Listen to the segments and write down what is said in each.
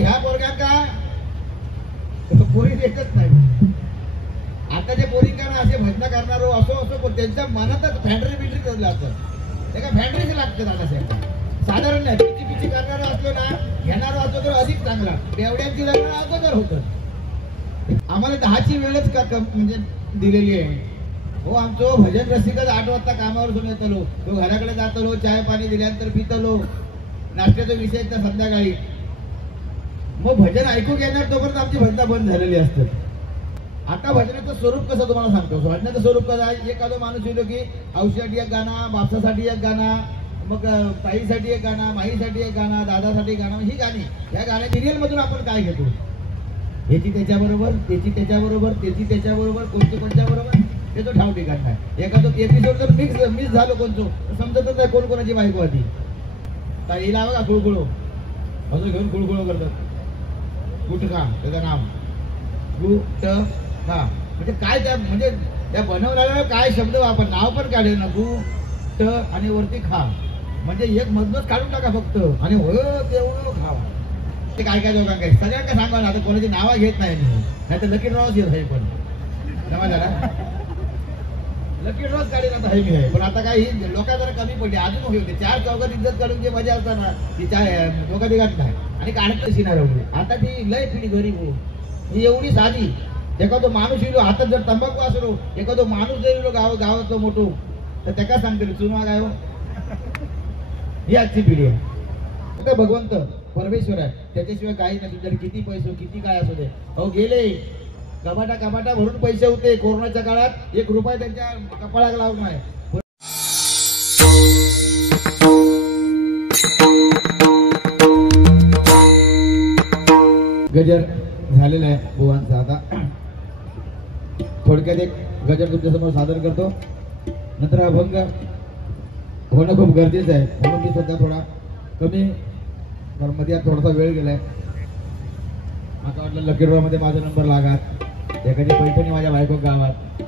ह्या पोरग्यांका पोरी देतच नाही. आताच्या पोरींना असे भजन करणार असो असो पण त्यांच्या मनातच फॅन्ड्री बिंड्री करलं असतं. एका फॅन्ड्रीच लागतं दादा. साधारण नाही पिची पिची करणारा असलो ना घेणारा असलो तर अधिक चांगला. बेवड्यांची लग्न अगोदर होतं. आम्हाला 10ची वेळच म्हणजे दिलेली आहे. हो आमचं भजन रसिकच 8 वाजता कामावर घेऊन येतलो. तो घराकडे जातलो चाय पाणी दिल्यानंतर पितलो. नाश्त्याचा विषय तर संध्याकाळी. मग भजन ऐकू घेणार तोपर्यंत आमची भजना बंद झालेली असते. आता भजनाचं स्वरूप कसं तुम्हाला सांगतो. भजनाचं स्वरूप कसं आहे. एखादा माणूस येतो की औषधासाठी एक गाणा, बापसासाठी एक गाणा, मग ताईसाठी एक गाणा, माईसाठी एक गाणा, दादासाठी गाणं, ही गाणी. या गाण्या सिरियल मधून आपण काय घेतो. याची त्याच्याबरोबर, त्याची त्याच्याबरोबर, त्याची त्याच्याबरोबर, कोणत्या बरोबर ते तो ठाव ठिकाण नाही. एखादं एपिसोड जर मिस झालं कोणतो तर समजतच नाही कोण कोणाची बायको आधी. ताईला बघा कुळकुळो असं घेऊन कुळकुळो करतात. गुटखा त्याचं नाव गुटखा म्हणजे काय त्या म्हणजे त्या बनवल्याला काय शब्द वापर नाव पण काढेल ना. गुट आणि वरती खा म्हणजे एक मधनच काढून टाका फक्त आणि हो तेवढं खावा. ते काय काय लोकांना काय सगळ्यांना सांगा ना. आता कोणाची नावा घेत नाही नाही तर लकी ड्रॉच येत आहे. पण समाजाला लकी ड्रॉच काढेल आता हे मी आहे. पण आता काही लोक जरा कमी पडले अजून होते. 4 चौघात इज्जत काढून जे मजा असताना ती लोक दिघत नाही आणि काढत तशी नाही राहिली. आता ती लय पिढी गरीब हो ही एवढी साधी. एखादो माणूस येलो हातात जर तंबाखू असलो एखादो माणूस जर येलो गावातलो मोठो तर त्याका सांगते चुना काय ही आजची पिढी आहे. भगवंत परमेश्वर आहे त्याच्याशिवाय काही नाही. तुझ्याकडे किती पैसे किती काय असू दे. अहो गेले कपाटा भरून पैसे होते. कोरोनाच्या काळात 1 रुपया त्यांच्या कपाळाला लावून आहे. गजर झालेला आहे बुवांचा. आता थोडक्यात एक गजर तुमच्या समोर सादर करतो. नंतर अभंग होणं खूप गरजेचं आहे म्हणून मी स्वतः थोडा कमी कारण मध्ये थोडासा वेळ गेलाय. आता वाटलं लकी ड्रॉ मध्ये माझा नंबर लागात एखादी पैठणी माझ्या बायको गावात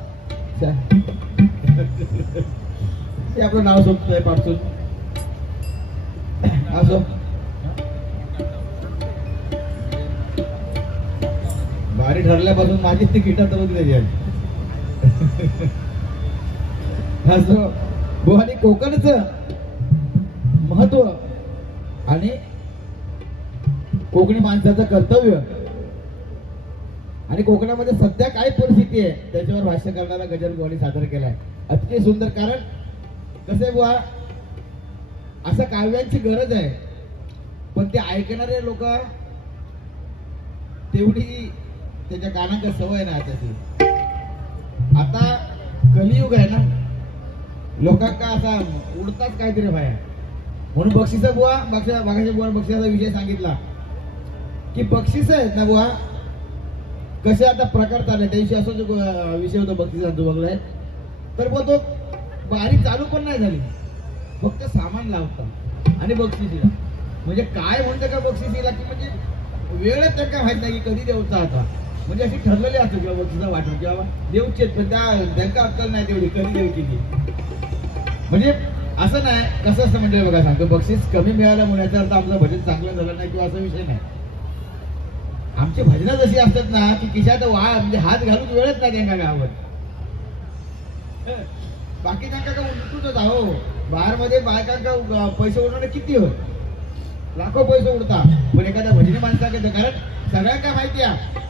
ते आपलं नाव सोपतंय पाठसून असो. भारी ठरल्यापासून माझीच ती किटा तर होती असं. आणि कोकणचं महत्व आणि कोकणी माणसाचं कर्तव्य आणि कोकणामध्ये सध्या काय परिस्थिती आहे त्याच्यावर भाष्य करणारा गजर बुवानी सादर केलाय. अतिशय सुंदर. कारण कसं आहे बुवा असं काव्यांची गरज आहे पण ते ऐकणारे लोक तेवढी त्याच्या कानांना सवय नाही त्याची. आता कलियुग आहे ना लोकांना असा उडताच काहीतरी भाया म्हणून बक्षिसा बुवा बक्षिसाच्या बुवा बक्षिसाचा विषय सांगितला की बक्षिस आहेत ना बुवा कसे आता प्रकार चालले त्याविषयी असं जो विषय होता बक्षिसाचा बघलाय. तर बुवा तो बारीक चालू पण नाही झाली फक्त सामान लावता आणि बक्षिसीला म्हणजे काय म्हणतं का बक्षिसीला की म्हणजे वेळच त्यांना माहित नाही की कधी देऊचा आता म्हणजे अशी ठरलेली असते किंवा बक्षिसा वाटून किंवा देऊचे पण त्यांना अक्कल नाही तेवढी कधी देऊची ती. म्हणजे असं नाही कसं असतं म्हणजे बघा सांगतो बक्षीस कमी मिळालं म्हणण्याचा अर्थ आमचं भजन चांगलं झालं नाही किंवा असा विषय नाही. आमची भजनं जशी असतात ना की खिशात म्हणजे हात घालून वेळच नाही त्यांना गावात. बाकी त्यांना का उलटूच आहो बाहेर मध्ये बायकांका पैसे उडवणे किती होत लाखो पैसे उडता पण एखाद्या भजनी माणसाकडे कारण सगळ्यांना माहिती आहे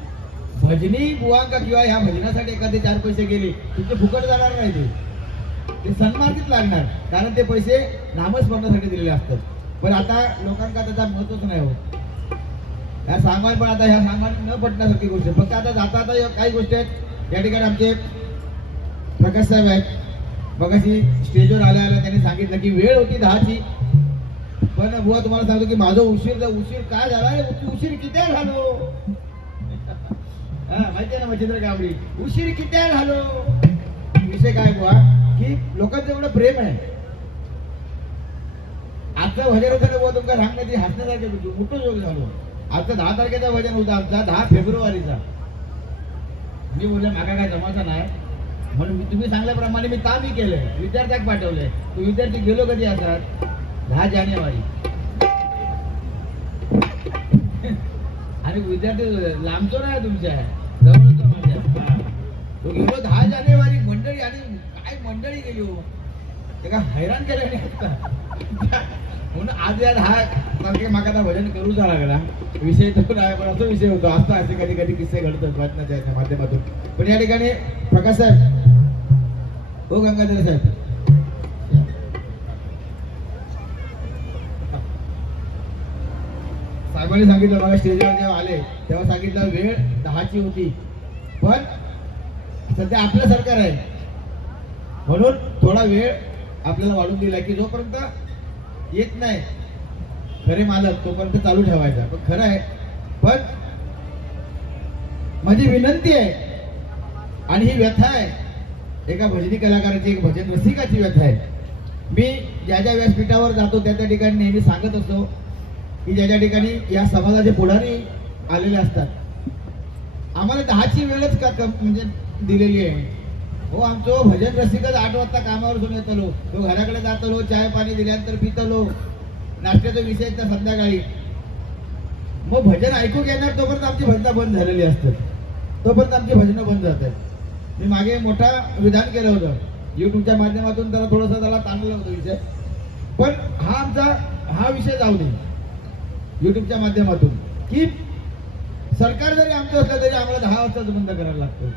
भजनी बुवांका किंवा ह्या भजनासाठी एखादे 4 पैसे गेले तुमचे फुकट जाणार नाही ते सन्मार्गित लागणार कारण ते पैसे नामस्मरणासाठी दिलेले असतात. पण आता लोकांना त्याचा महत्वच नाही होत. ह्या सांगवान पण आता ह्या सांगवान न पटण्यासारखी गोष्ट फक्त आता जाता काही गोष्टी आहेत. या ठिकाणी आमचे प्रकाश साहेब आहेत मगाशी स्टेजवर आल्या त्यांनी सांगितलं की वेळ होती 10ची पण बुवा तुम्हाला सांगतो की माझा उशीर काय झाला उशीर किती झालो माहिती आहे ना मच्छिंद्र गावडी उशीर किती झालो. विषय काय बुवा की लोकांचं एवढं प्रेम आहे. आजचा भजन होता बुवा तुमका सांगण्याची हसण्यासारखे मोठं योग झालो. आजचा 10 तारखेचा भजन होता आमचा 10 फेब्रुवारीचा. मी बोलले मागा काय जमाचा नाही म्हणून तुम्ही सांगल्याप्रमाणे मी तामी केलंय विद्यार्थ्याक पाठवलंय. तो विद्यार्थी गेलो कधी असतात 10 जानेवारी आणि विद्यार्थी लांबचो नाही तुमच्या जवळच माझ्या हा. तो गेलो 10 जानेवारी मंडळी आणि काय मंडळी गेली हो ते का हैराण केलं नाही आता म्हणून आज या 10 तारखे मागा भजन करूचा लागला विषय तर नाही पण असा विषय होतो असता असे कधी कधी किस्से घडतात वाचनाच्या माध्यमातून पण या ठिकाणी प्रकाश साहेब हो गंगाधर साहेब साहेबांनी सांगितलं मला स्टेजवर जेव्हा आले तेव्हा सांगितलं वेळ 10ची होती पण सध्या आपलं सरकार आहे म्हणून थोडा वेळ आपल्याला वाढून दिला की जोपर्यंत येत नाही खरे मालक तोपर्यंत चालू ठेवायचा पण खरं आहे पण माझी विनंती आहे आणि ही व्यथा आहे एका भजनी कलाकाराची एक भजन रसिकाची व्यथा आहे मी ज्या ज्या व्यासपीठावर जातो त्या त्या ठिकाणी नेहमी सांगत असतो की ज्या ज्या ठिकाणी या समाजाचे पुढारी आलेले असतात आम्हाला 10ची वेळच का म्हणजे दिलेली आहे हो आमचं भजन रसिकच 8 वाजता कामावर घेऊन येतलो तो घराकडे जातलो चाय पाणी दिल्यानंतर पितलो नाश्त्याचा विषय तर संध्याकाळी मग भजन ऐकू घेणार तोपर्यंत आमची भजनं बंद झालेली असतात तोपर्यंत आमची भजनं बंद जातात मी मागे मोठा विधान केलं होतं युट्यूबच्या माध्यमातून त्याला थोडंसं त्याला ताणलं होतं विषय पण हा विषय जाऊ दे युट्यूबच्या माध्यमातून की सरकार जरी आमचं असलं तरी आम्हाला 10 वाजताच बंद करायला लागतं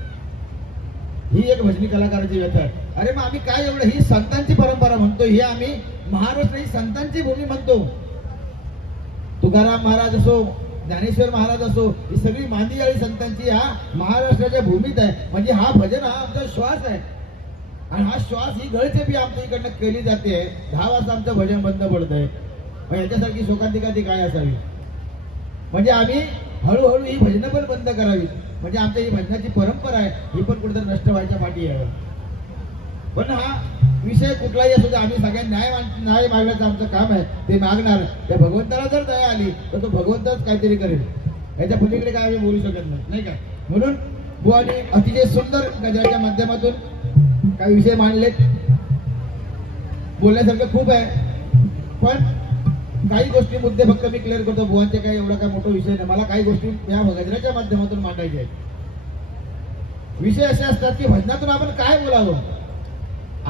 ही एक भजनी कलाकाराची व्यथा आहे अरे मग आम्ही काय एवढं ही संतांची परंपरा म्हणतो ही आम्ही महाराष्ट्र ही संतांची भूमी म्हणतो तुकाराम महाराज असो ज्ञानेश्वर महाराज असो ही सगळी मांदियाळी संतांची हा महाराष्ट्राच्या भूमीत आहे म्हणजे हा भजन हा आमचा श्वास आहे आणि हा श्वास ही गळचेपी आमच्या इकडनं केली जाते 10 वाजता आमचं भजन बंद पडत आहे मग याच्यासारखी शोकांतिका ती काय असावी म्हणजे आम्ही हळूहळू ही भजनं पण बंद करावी म्हणजे आमच्या ही भजनाची परंपरा आहे ही पण कुठेतरी नष्ट व्हायच्या पाठी आहे पण हा विषय कुठलाही असू दे आम्ही सगळ्यांना न्याय मागण्याचं आमचं काम आहे ते मागणार त्या भगवंताला जर दया आली तर तो भगवंतच काहीतरी करेल याच्या पलीकडे काय आम्ही बोलू शकत नाही का म्हणून बुवानी अतिशय सुंदर गजराच्या माध्यमातून काही विषय मांडलेत बोलण्यासारखं खूप आहे पण काही गोष्टी मुद्दे फक्त मी क्लिअर करतो बुवांचे काही एवढा काय मोठा विषय नाही मला काही गोष्टी या गजराच्या माध्यमातून मांडायच्या आहेत विषय असे असतात की भजनातून आपण काय बोलावं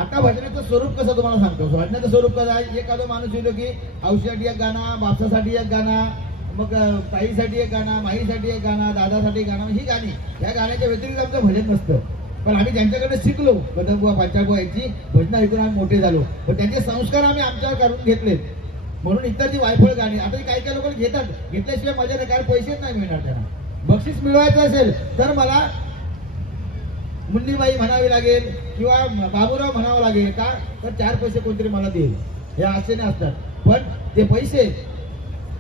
आता भजनाचं स्वरूप कसं तुम्हाला सांगतो भजनाचं स्वरूप कसं आहे एखादा माणूस येतो की औषधासाठी एक गाणं बापसासाठी एक गाणं मग ताईसाठी एक गाणं माईसाठी एक गाणं दादासाठी गाणं ही गाणी या गाण्याच्या व्यतिरिक्त आमचं भजन नसतं पण आम्ही त्यांच्याकडे शिकलो बदमबुवा पाचाळबुवा यांची भजनं ऐकून आम्ही मोठे झालो पण त्यांचे संस्कार आम्ही आमच्यावर करून घेतलेत म्हणून इतर ती वायफळ गाणी आता काही काही लोक घेतात घेतल्याशिवाय मजा नाही कारण पैसेच नाही मिळणार त्यांना बक्षीस मिळवायचं असेल तर मला मुन्नीबाई म्हणावी लागेल किंवा बाबूराव म्हणावं लागेल का तर 4 पैसे कोणतरी मला देईल हे आशेने असतात पण ते पैसे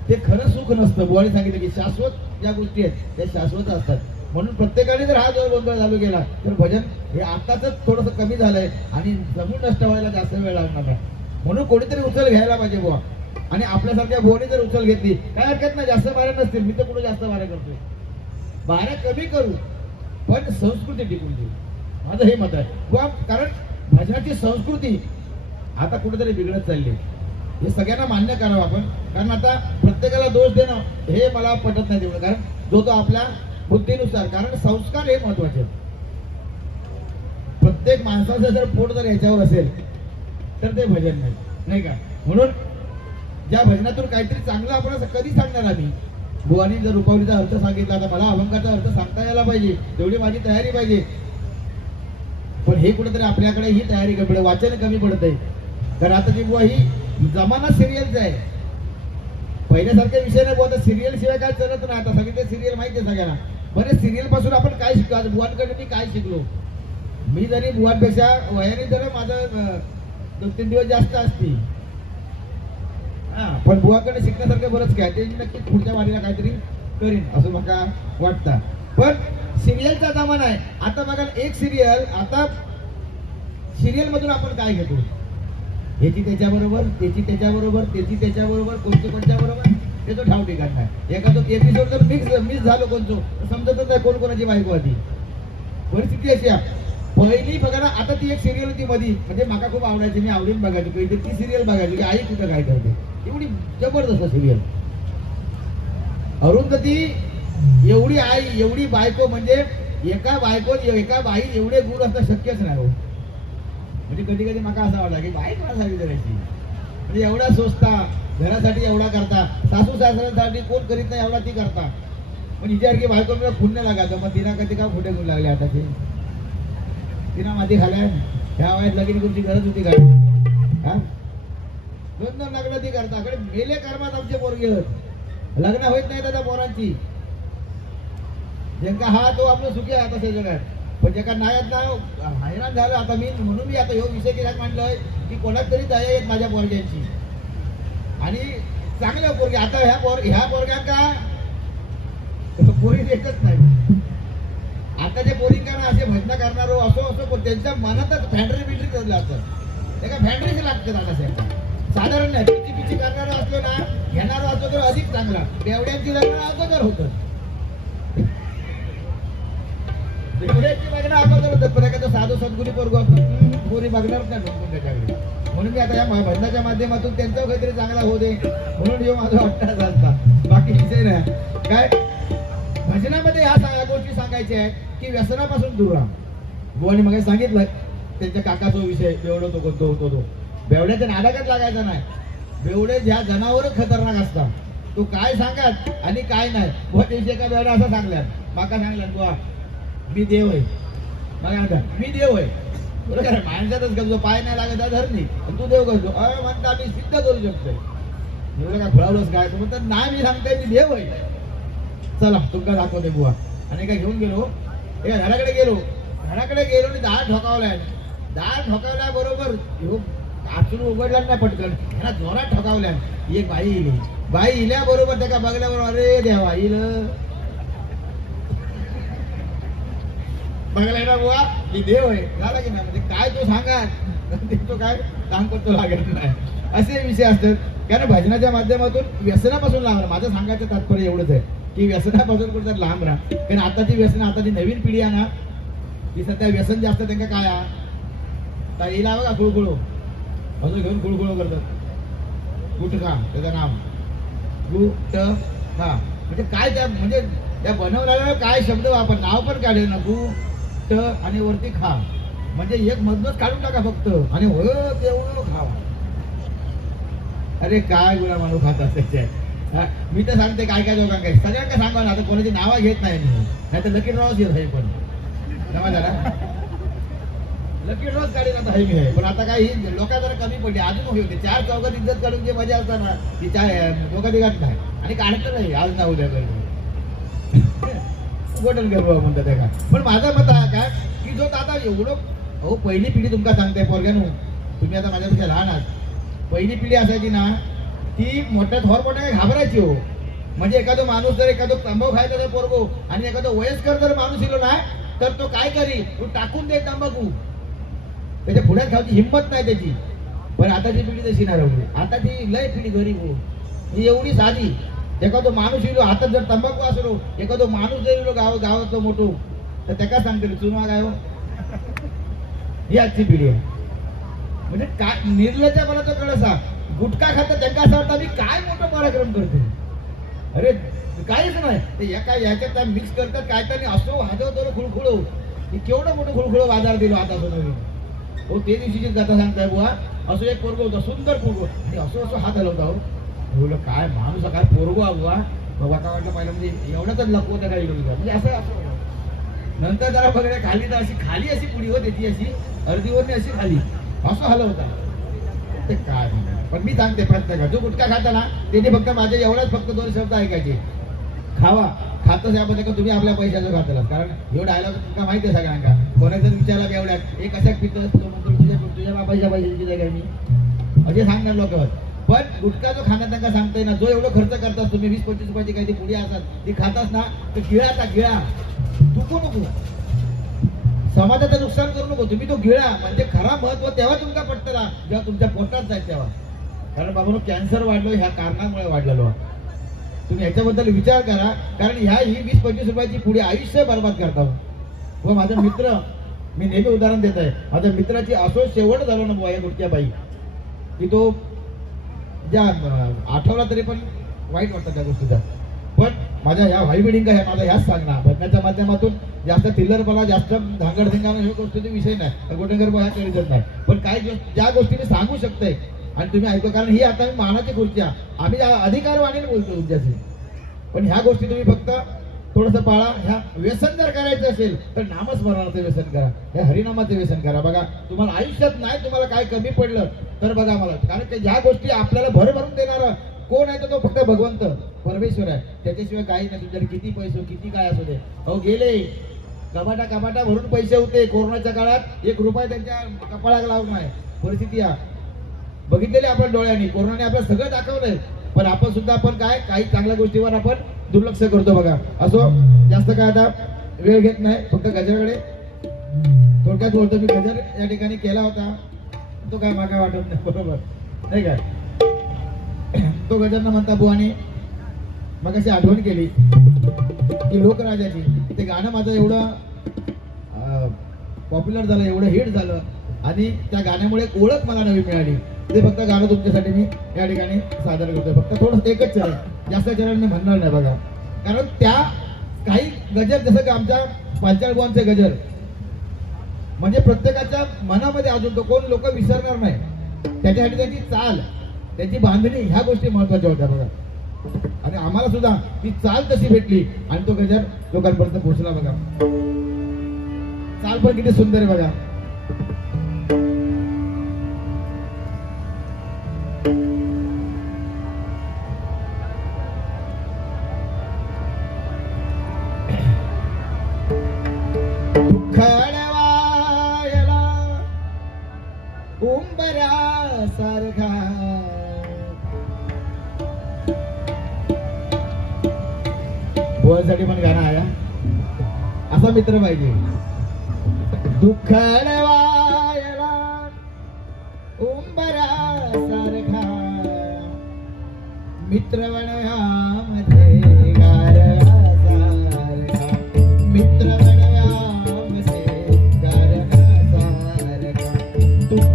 ते खरं सुख नसतं बुवाने सांगितलं की शाश्वत ज्या गोष्टी आहेत त्या शाश्वत असतात म्हणून प्रत्येकाने जर हा जर गोंधळ चालू केला तर भजन हे आताच थोडंसं कमी झालंय आणि जमून नष्ट व्हायला जास्त वेळ लागणार नाही म्हणून कोणीतरी उचल घ्यायला पाहिजे बुवा आणि आपल्यासारख्या बुवाने जर उचल घेतली काय हरकत नाही जास्त बाऱ्या नसतील मी तर कुठे जास्त बाऱ्या करतोय बाऱ्या कमी करू पण संस्कृती टिकून देऊ माझं हे मत आहे बुवा कारण भजनाची संस्कृती आता कुठेतरी बिघडत चालली हे सगळ्यांना मान्य करावं आपण कारण आता प्रत्येकाला दोष देणं हे मला पटत नाही तेवढं कारण जो तो आपल्या बुद्धीनुसार कारण संस्कार हे महत्वाचे प्रत्येक माणसाचं जर पोट जर याच्यावर असेल तर ते भजन नाही का म्हणून ज्या भजनातून काहीतरी चांगलं आपण असं कधी सांगणार आम्ही बुवानी जर रुपावलीचा अर्थ सांगितला तर मला अभंगाचा अर्थ सांगता यायला पाहिजे तेवढी माझी तयारी पाहिजे पण हे कुठेतरी आपल्याकडे ही तयारी कमी वाचन कमी पडत आहे कारण आता ती बुवा ही जमाना सिरियलचा आहे पहिल्यासारखे विषय नाही बुवा सिरियल शिवाय काय चालत नाही आता सगळे सिरियल माहिती आहे सगळ्यांना बरे सिरियल पासून आपण काय शिकतो आज बुवांकडे मी काय शिकलो मी जरी बुवांपेक्षा वयाने जर माझं 2-3 दिवस जास्त असती पण बुवाकडे शिकण्यासारखं बरंच काय ते नक्कीच पुढच्या वारीला काहीतरी करीन असं मला वाटतं पण सिरियलचा जमाना आहे आता बघा एक सिरियल आता सिरियल मधून आपण काय घेतो याची त्याच्याबरोबर त्याची त्याच्याबरोबर त्याची त्याच्याबरोबर कोणत्या बरोबर त्याचं ठाव ठिकाण नाही एखादं एपिसोड जर मिस झालं कोणतो समजतच नाही कोण कोणाची बायको होती परिस्थिती अशी पहिली बघा ना आता ती एक सिरियल होती मधी म्हणजे मला खूप आवडायची मी आवडीन बघायची पहिली ती सिरियल बघायची की आई कुठं काय करते एवढी जबरदस्त सिरियल अरुंधती एवढी आई एवढी बायको म्हणजे एका बाई एवढे गुण असणं शक्यच नाही हो. म्हणजे कधी कधी मला असं वाटलं की बाई मला सावी करायची म्हणजे एवढा सोचता घरासाठी एवढा करता, सासू सासऱ्यांसाठी कोण करीत नाही एवढा ती करता. पण हिच्यासारखी बायको मला पुण्य लागायचं. मग तिला कधी का खोटे गुण लागले आता ते तिला माती खाल्या ह्या वयात लगीन करूची गरज होती काय? हा 2-2 लग्न ती करता कडे मेले कर्मात आमचे पोरगे लग्न होत नाही आता पोरांची. ज्यांका हा तो आपलं सुखी आहे आता जगात. पण ज्याका नाही आता हैराण झालं. आता मी म्हणून मी आता ह्यो विषय केला मांडलोय की कोणाच तरी दया येत माझ्या पोरग्यांची आणि चांगल्या पोरगे. आता ह्या पोरग्यांका पोरी देतच नाही. आता जे पोरींना असे भजना करणार असो त्यांच्या मनातच फॅन्ड्री बिंड्री करलं असतं. त्या फॅन्ड्रीच लागते दादासाहेब. साधारण नाही पिची करणारा असलो ना घेणारा असतो तर अधिक चांगला. बेवड्यांची लग्न अगोदर होतं. बेवड्यांची लग्न अगोदर होतं. पण एखादं साधू सद्गुणी पोरगो पोरी बघणारच नाही ढोकून त्याच्याकडे. म्हणून मी आता या भजनाच्या माध्यमातून त्यांचा काहीतरी चांगला होऊ दे म्हणून येऊ माझा वाटता झालता. बाकी विषय नाही काय. भजनामध्ये ह्या गोष्टी सांगायच्या आहेत की व्यसनापासून दूर राहा. बुवाने मग सांगितलं त्यांच्या काकाचा विषय बेवडा तो कोणतो होतो तो बेवड्याच्या नादाकात लागायचा नाही. बेवडे ज्या जनावरच खतरनाक असतात. तो काय सांगत आणि काय नाही. बुवा त्याविषयी एका बेवड्या असं सांगल्यात माका सांगल्यात बुवा मी देव आहे. मग मी देव आहे बरोबर आहे. माणसातच करतो पाय नाही लागत धरणी तू देव करतो म्हणता आम्ही सिद्ध करू शकतोय. एवढं काय खुळावलंच काय तू म्हणतात नाही मी सांगतोय मी देव आहे. चला तुमका दाखवते बुवा. आणि काय घेऊन गेलो एका घराकडे गेलो आणि दार ठोकावलाय. दार ठोकावल्या बरोबर आतून उघडला नाही पटकन ह्याला जोरात ठोकावल्या. एक बाई इल्या बरोबर त्या बघल्याबरोबर अरे देवा इल बघायला ना बुवा मी देव आहे झाला की नाही. म्हणजे काय तो सांगा तो काय सांगतो लागत नाही असे विषय असतात. कारण भजनाच्या माध्यमातून व्यसनापासून लांब राहा. माझं सांगायचं तात्पर्य एवढंच आहे की व्यसनापासून कुठे लांब राहा. कारण आताची व्यसन आताची नवीन पिढी आहे ना ती सध्या व्यसन जास्त त्यांना काय आता हिला बघा खुळखुळो अजून घेऊन खुळखुळो करतात. गुटखा त्याचं नाव गुटखा म्हणजे काय त्या म्हणजे त्या बनवल्याला काय शब्द वापर नाव पण काढेल ना गुट आणि वरती खा म्हणजे एक मधनच काढून टाका फक्त आणि हो तेवढं खावा. अरे काय गुन्हा माणूस खात असायचे. मी तर सांगते काय काय लोकांना काय सगळ्यांना सांगा ना. आता कोणाची नावं घेत नाही मी नाही तर लकी ड्रॉच घेत आहे. पण जरा लकी ड्रॉच काढेल आता हे मी आहे. पण आता काही लोका जरा कमी पडली अजून होते. 4 चौघात इज्जत काढून जे मजा असतात ना ती लोक दिघत नाही आणि काढत नाही आज ना उद्या करून गोटन गरबा म्हणतात त्या. पण माझं मत आहे काय की जो आता एवढं अहो पहिली पिढी तुमका सांगते पोरग्यानो तुम्ही आता माझ्यापेक्षा लहान आहात. पहिली पिढी असायची ना ती मोठ्या थोर मोठ्या घाबरायची हो. म्हणजे एखादं माणूस जर एखादं तंबाखू खायचा जर पोरगो आणि एखादं वयस्कर जर माणूस इलो ना तर तो काय करी तू टाकून दे तंबाखू. त्याच्या पुढ्यात खायची हिंमत नाही त्याची. पण आताची पिढी तशी नाही राहिली. आता ती लय पिढी गरीब हो ही एवढी साधी. एखादो माणूस इलो हातात जर तंबाखू असलो एखादो माणूस जर इलो गावातलो मोठो तर त्याका सांगते चुना काय हो. ही आजची पिढी आहे. म्हणजे काय निर्लज्जा मला तो कळसा गुटखा खातं त्यांना असं वाटतं मी काय मोठं पराक्रम करतो. अरे काहीच नाही ते याच्यात मिक्स करतात काय तरी असो वाजवतो खुळखुळो की केवढं मोठं खुळखुळो बाजार दिलो आता नवीन हो. ते दिवशीची कथा सांगताय बुवा असं एक पोरगो होता सुंदर पोरगो आणि असं हात हलवता हो. बोललो काय माणूस काय पोरगो बुवा बाबा काय वाटलं पाहिलं म्हणजे एवढंच लपवत काही म्हणजे असं नंतर जरा बघण्या खाली तर खाली अशी पुढी हो त्याची अशी अर्धीवरने अशी खाली असं हलवता ते काय. पण मी सांगते प्रत्येक जो गुटखा खाता ना त्याने फक्त माझे एवढाच फक्त 2 शब्द ऐकायचे खावा खातच यामध्ये का तुम्ही आपल्या पैशाचं खाताला. कारण हे डायलॉग तुमका माहिती आहे सगळ्यांना. कोणाचं विचारला एवढ्या एक कशात पितं तो म्हणतो तुझ्या बापाच्या पैशाची जागा मी म्हणजे सांगणार लोक. पण गुटखा जो खाणार त्यांना सांगताय ना जो एवढं खर्च करतात तुम्ही 20-25 रुपयाची काही पुढे असतात ती खाताच ना तर गिळाचा गिळा चुकू नको. समाजाचं नुकसान करू नको. तुम्ही तो गिळा म्हणजे खरा महत्व तेव्हा तुमका पटतं ना जेव्हा तुमच्या पोटात जाईल तेव्हा. कारण बाबा कॅन्सर वाढलो ह्या कारणामुळे वाढलेलो. तुम्ही ह्याच्याबद्दल विचार करा. कारण ह्या ही 20-25 रुपयाची पुढे आयुष्य बरबाद करता. व माझा मित्र मी नेहमी उदाहरण देत आहे. माझ्या मित्राची असो शेवट झालो ना बुवा या गुटख्या बाई की तो ज्या आठवला तरी पण वाईट वाटतं त्या गोष्टीचा. पण माझ्या ह्या भाई बिडिंग आहे मला ह्याच सांगणार भजनाच्या माध्यमातून जास्त थिल्लरपणा जास्त धांगड हे गोष्टीचा विषय नाही गोटेकर ह्या करीत नाही पण काय ज्या गोष्टी मी सांगू शकते आणि तुम्ही ऐकू कारण ही आता मी मानाची गोष्टी आम्ही अधिकारवाणीने बोलतो तुमच्याशी पण ह्या गोष्टी तुम्ही फक्त थोडंसं पाळा ह्या व्यसन जर करायचं असेल तर नामस्मरणाचं व्यसन करा हे हरिनामाचं व्यसन करा बघा तुम्हाला आयुष्यात नाही तुम्हाला काय कमी पडलं तर बघा मला कारण की ज्या गोष्टी आपल्याला भरभरून देणार कोण आहे तो फक्त भगवंत परमेश्वर आहे त्याच्याशिवाय काही नाही तुमच्याकडे किती पैसे किती काय असू दे अहो गेले कपाटा भरून पैसे होते कोरोनाच्या काळात 1 रुपया त्यांच्या कपाळाला लावून नाही परिस्थिती बघितलेली आपण डोळ्यांनी कोरोनाने आपल्याला सगळं दाखवलंय पण आपण सुद्धा आपण काय काही चांगल्या गोष्टीवर आपण दुर्लक्ष करतो बघा असो जास्त काय आता वेळ घेत नाही फक्त गजरकडे थोडक्यात बोलतो मी गजर या ठिकाणी केला होता तो काय मागा वाटत नाही बरोबर नाही काय तो गजरनं म्हणता बुवानी मग अशी आठवण केली की लोकराजाची ते गाणं माझं एवढं पॉप्युलर झालं एवढं हिट झालं आणि त्या गाण्यामुळे एक ओळख मला नवी मिळाली ते फक्त गाणं तुमच्यासाठी मी या ठिकाणी सादर करतोय फक्त थोडं एकच चरण जास्त चरण मी म्हणणार नाही बघा कारण त्या काही गजर जसं की आमच्या पांचाळबुवांचे गजर म्हणजे प्रत्येकाच्या मनामध्ये अजून तो कोण लोक विसरणार नाही त्याच्यासाठी त्याची चाल त्याची बांधणी ह्या गोष्टी महत्वाच्या होत्या बघा आणि आम्हाला सुद्धा ती चाल तशी भेटली आणि तो गजर लोकांपर्यंत पोहोचला बघा चाल पण किती सुंदर आहे बघा सारखा बोलसाठी पण गाणं आया असा मित्र पाहिजे दुःखडवायला उंबरा सारखा मित्र वनव्यामध्ये गारवा सारखा मित्र वनव्यामध्ये गारवा सारखा दुःख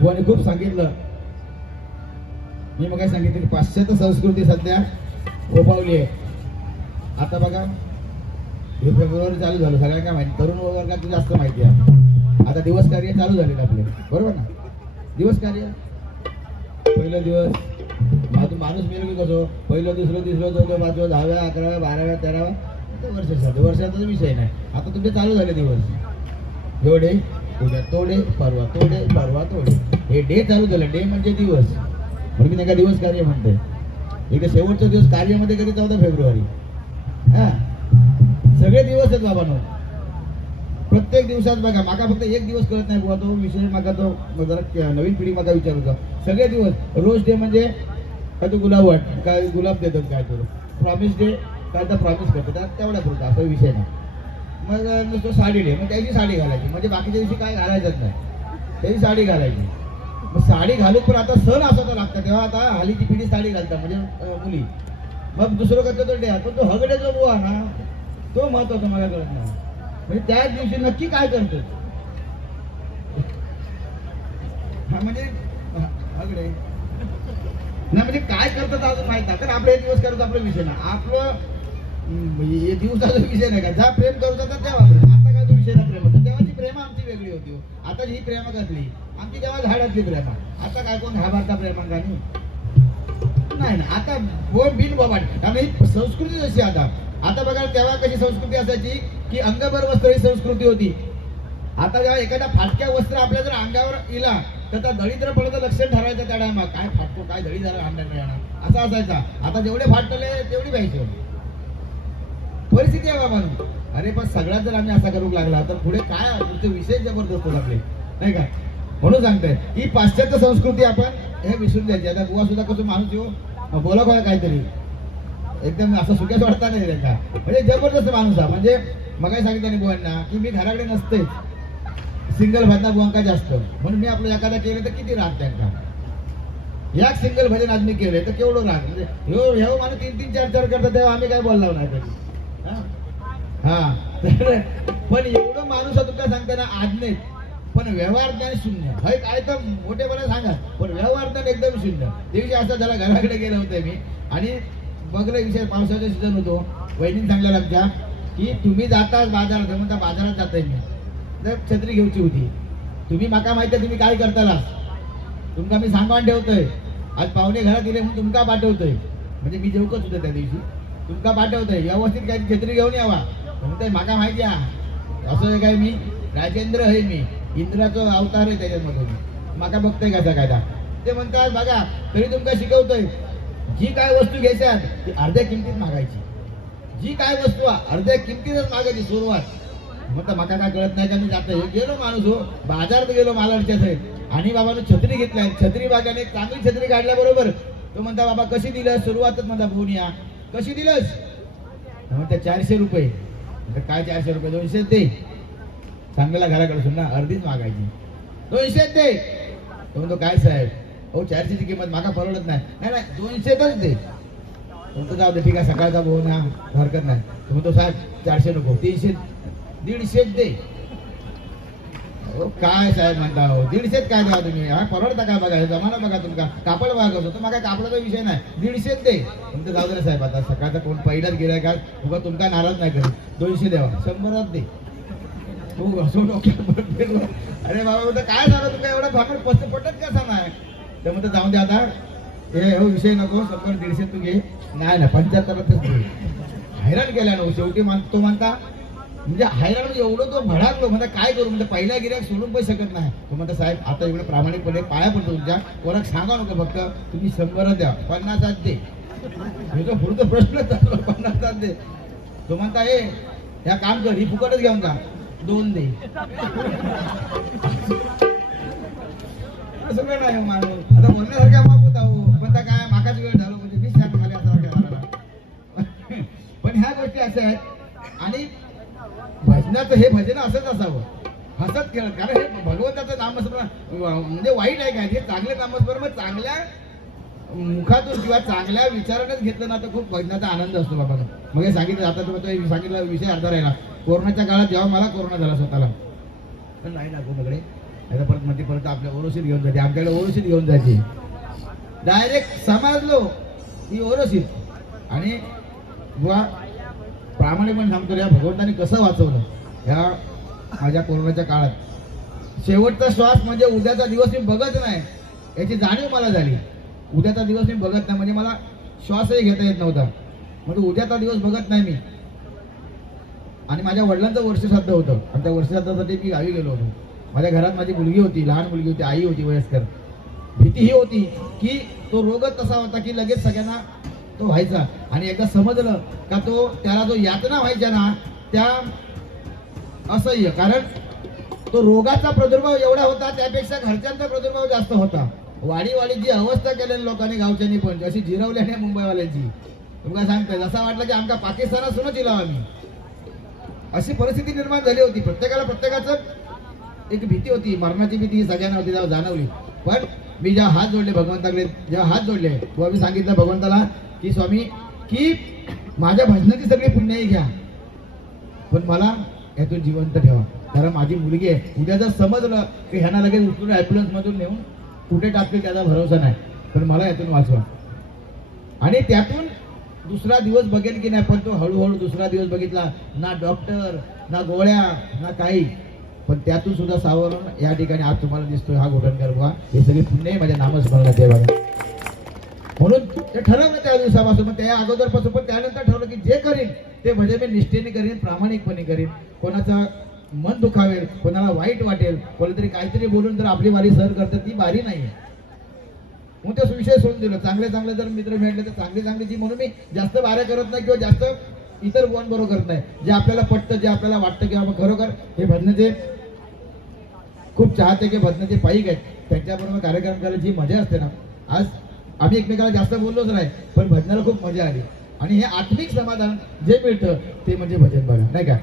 बुवाने खूप सांगितलं मी मग काय सांगितलं पाश्चात्य संस्कृती सध्या फोफावली आहे आता बघा हे फेब्रुवारी चालू झालं सगळ्यांना काय माहिती तरुण वर्गात जास्त माहिती आहे आता दिवस कार्य चालू झालेलं आपले बरोबर ना दिवस कार्य पहिला दिवस माणूस मेलो की कसं पहिलं दुसरं तिसरं चौथं पाचवं 10व्या 11व्या 12व्या 13व्या वर्षाचा विषय नाही आता तुमचे चालू झाले दिवस एवढे उद्या तोडे परवा तोडे हे डे चालू झालं डे म्हणजे दिवस म्हणून मी दिवस कार्य म्हणतोय एक शेवटचा दिवस कार्यामध्ये कधी 14 फेब्रुवारी हा सगळे दिवस आहेत बाबांनो प्रत्येक दिवसात बघा माका फक्त एक दिवस कळत नाही बुवा तो विषय माका तो जरा नवीन पिढी माका विचारतो सगळे दिवस रोज डे म्हणजे काय तो गुलाब वाट काय गुलाब देतात काय तो प्रॉमिस डे काय तर प्रॉमिस करतात तेवढ्या पुरता असा विषय नाही. मग नुसतं साडी डे मग त्याची साडी घालायची म्हणजे बाकीच्या दिवशी काय घालायचंच नाही त्याची साडी घालायची. मग साडी घालून पण आता सण असायचा लागतात तेव्हा आता हल्लीची पिढी साडी घालतात म्हणजे मुली. मग दुसरं करतो तो डे पण तो हगडे जो बुवा ना तो महत्वाचा मला कळत नाही म्हणजे त्याच दिवशी नक्की काय करतो हा म्हणजे हगडे ना म्हणजे काय करतात अजून माहित नाही कारण आपले दिवस करतो आपला विषय ना आपलं दिवसाचा विषय नाही का ज्या प्रेम करत होता तेव्हा आता काय तो विषय ना प्रेम होता तेव्हाची प्रेमा आमची वेगळी होती. आता ही प्रेमा कसली आमची तेव्हा झाडातली प्रेमा आता काय कोण घाबरता प्रेमांगाने नाही ना आता बोल बिन बोबाट त्यामुळे संस्कृती जशी आता बघा तेव्हा कशी संस्कृती असायची की अंगभर वस्त्र ही संस्कृती होती. आता जेव्हा एखादा फाटक्या वस्त्र आपल्या जर अंगावर इला तर त्या दळीद्रपणाचं लक्षण ठरवायचं त्या टायमा काय फाटतो काय दळी झाला अंगावर येणार असा असायचा. आता जेवढे फाटले तेवढी पाहिजे परिस्थिती आहे बाबा. अरे पण सगळ्यात जर आम्ही असा करू लागला तर पुढे काय तुमचे विषय जबरदस्त आपले नाही का म्हणून सांगताय ही पाश्चात्य संस्कृती आपण हे विसरून द्यायची. आता बुवा सुद्धा कसं माणूस येऊ बोला काय काहीतरी एकदम असं सुक्याच वाटता नाही त्यांना म्हणजे जबरदस्त माणूस हा म्हणजे मग काय सांगितलं नाही बुवांना की मी घराकडे नसते सिंगल भजना बुवांका जास्त म्हणून मी आपलं एखादा केलं तर किती राग त्यांना या सिंगल भजन आज मी केले तर केवढं राग म्हणजे ह्यो माणूस 3-3, 4-4 करतात तेव्हा आम्ही काय बोललो नाही कधी हा पण एवढं माणूस तुमका सांगताना आज्ञेत पण व्यवहार ज्ञान शून्य हे काय तर मोठेपणा सांगा पण व्यवहार ज्ञान एकदम शून्य. दिवशी असं झाला घराकडे गेलो होते मी आणि बघलं विषय पावसाचा सीझन होतो वहिनी सांगल्या आमच्या की तुम्ही जाता बाजारात म्हणता बाजारात जाताय मी तर छत्री घेऊची होती तुम्ही माका माहिती आहे तुम्ही काय करताला तुमका मी सांगून ठेवतोय आज पाहुणे घरात गेले म्हणून तुमका पाठवतोय म्हणजे मी जेवकच होतो त्या दिवशी तुमका पाठवतोय व्यवस्थित काही छत्री घेऊन यावा म्हणताय माका माहिती आहे असं काय मी राजेंद्र आहे मी इंद्राचं अवतार आहे त्याच्यामध्ये माका बघतोय कसा कायदा ते म्हणतात बघा तरी तुमका शिकवतोय जी काय वस्तू घ्यायच्या ती अर्ध्या किमतीत मागायची जी काय वस्तू अर्ध्या किमतीतच मागायची सुरुवात म्हणता माका काय कळत नाही का मी जातो गेलो माणूस हो बाजारात गेलो मालाडच्यात आणि बाबानं छत्री घेतलाय छत्री बागाने चांगली छत्री काढल्याबरोबर तो म्हणता बाबा कशी दिलं सुरुवातच म्हणता फोन या कशी दिलंस म्हणता 400 रुपये काय 400 रुपये 200 दे चांगला घराकडे ना अर्धीच मागायची 200 दे तो म्हणतो काय साहेब हो 400 ची किंमत मागा परवडत नाही 200च दे म्हणतो जाऊ दे ठीक आहे सकाळचा भाऊ ना हरकत नाही तो म्हणतो साहेब 400 नको 300 150 दे काय साहेब म्हणता हो 150 काय द्या तुम्ही हा परवडता काय बघा जमाना बघा तुमका कापड मागवतो तर मागा कापडाचा विषय नाही 150 दे तुमचं जाऊ दे साहेब आता सकाळचा कोण पहिलाच गेलाय का तुका तुमका नाराज नाही करू 200 द्यावा 100च दे तू असो अरे बाबा म्हणतो काय झालं तुमका एवढा भाकर पटत कसा नाही तर म्हणतो जाऊ दे आता हे हो विषय नको 100-150 तू घे नाही 75च घे हैराण केला ना शेवटी तो म्हणता म्हणजे हैराण म्हणजे एवढं तो भडाकलो म्हणता काय करू म्हणजे पहिला गिऱ्हाईक सोडून पण शकत नाही तो म्हणता साहेब आता एवढं प्रामाणिकपणे पाया पडतो तुमच्या कोणाक सांगा नको फक्त तुम्ही 100 द्या 50 दे हे तो पुढचा प्रश्न 50 दे तो म्हणता हे ह्या काम कर ही फुकटच घेऊन जा 2 दे असं काय नाही माणूस आता बोलण्यासारख्या मागूत आहो म्हणता काय माकाच वेळ झालो म्हणजे 20 खाली असं पण ह्या गोष्टी अशा आहेत आणि भजनाचं हे भजन असंच असावं हसत खेळत कारण हे भगवंताचं नामस्मरण म्हणजे वाईट आहे काय हे चांगले नामस्मरण मग चांगल्या मुखातून किंवा चांगल्या विचारानेच घेतलं ना तर खूप भजनाचा आनंद असतो बाबा. मग हे सांगितलं आता तुम्ही सांगितलं विषय अर्धा राहिला कोरोनाच्या काळात जेव्हा मला कोरोना झाला स्वतःला पण नाही ना कोणाकडे आता परत म्हणते परत आपल्या ओरोशीत घेऊन जाते आमच्याकडे ओरोशीत घेऊन जायची डायरेक्ट समजलो ही ओरोशीत आणि बुवा प्रामाणिकपणे सांगतो या भगवंताने कसं वाचवलं ह्या माझ्या कोरोनाच्या काळात शेवटचा श्वास म्हणजे उद्याचा दिवस मी बघत नाही याची जाणीव मला झाली. उद्याचा दिवस मी बघत नाही म्हणजे मला श्वासही घेता येत नव्हता म्हणजे उद्याचा दिवस बघत नाही मी. आणि माझ्या वडिलांचं वर्षश्राद्ध होतं आणि त्या वर्षश्राद्धासाठी मी गावी गेलो होतो. माझ्या घरात माझी मुलगी होती लहान मुलगी होती आई होती वयस्कर. भीती ही होती की तो रोगच तसा होता की लगेच सगळ्यांना तो व्हायचा आणि एकदा समजलं का तो त्याला जो यातना व्हायच्या ना त्या असह्य. कारण तो रोगाचा प्रादुर्भाव एवढा होता, त्यापेक्षा घरच्यांचा प्रादुर्भाव जास्त होता. वाडीची अवस्था केलेल्या लोकांनी गावच्यांनी पण अशी जिरवल्याने मुंबईवाल्यांची तुमका सांगतोय, जसा वाटलं की आमका पाकिस्तानात सुद्धा जिराव आम्ही, अशी परिस्थिती निर्माण झाली होती. प्रत्येकाचं एक भीती होती, मरणाची भीती सगळ्यांना होती, तेव्हा जाणवली. पण मी जेव्हा हात जोडले भगवंताकडे, जेव्हा हात जोडले तेव्हा मी सांगितलं भगवंताला की स्वामी, की माझ्या भजनाची सगळी पुण्याई घ्या, पण मला यातून जिवंत ठेवा. कारण माझी मुलगी आहे, उद्या जर समजलं की ह्यांना लगेच उचलून ॲम्ब्युलन्स मधून नेऊन कुठे टाकतील त्याचा भरोसा नाही, पण मला यातून वाचवा. आणि त्यातून दुसरा दिवस बघेन की नाही, पण तो हळूहळू दुसरा दिवस बघितला. ना डॉक्टर, ना गोळ्या, ना काही, पण त्यातून सुद्धा सावरून या ठिकाणी आज तुम्हाला दिसतोय हा घोटणकर बुवा. हे सगळे पुण्य माझ्या नामस्मरणात आहे बघा. म्हणून ते ठरवलं त्या दिवसापासून, पण त्या अगोदरपासून, पण त्यानंतर ठरवलं की जे करीन ते म्हणजे मी निष्ठेने करीन, प्रामाणिकपणे करीन. कोणाचं मन दुखावेल, कोणाला वाईट वाटेल, कोणीतरी काहीतरी बोलून जर आपली वारी सहन करतात, ती वारी नाही. मग ते विषय सोडून दिलं. चांगले जर मित्र मिळाले तर चांगली म्हणून मी जास्त वाऱ्या करत नाही किंवा जास्त इतर वन बरोबर करत नाही. जे आपल्याला पटतं, जे आपल्याला वाटतं की बाबा खरोखर हे भजनाचे खूप चाहते की भजनाचे पाईक आहेत, त्यांच्याबरोबर कार्यक्रम करायची मजा असते ना. आज आम्ही एकमेकाला जास्त बोललोच नाही, पण भजनाला खूप मजा आली. आणि हे आत्मिक समाधान जे मिळतं ते म्हणजे भजन बघा, नाही का.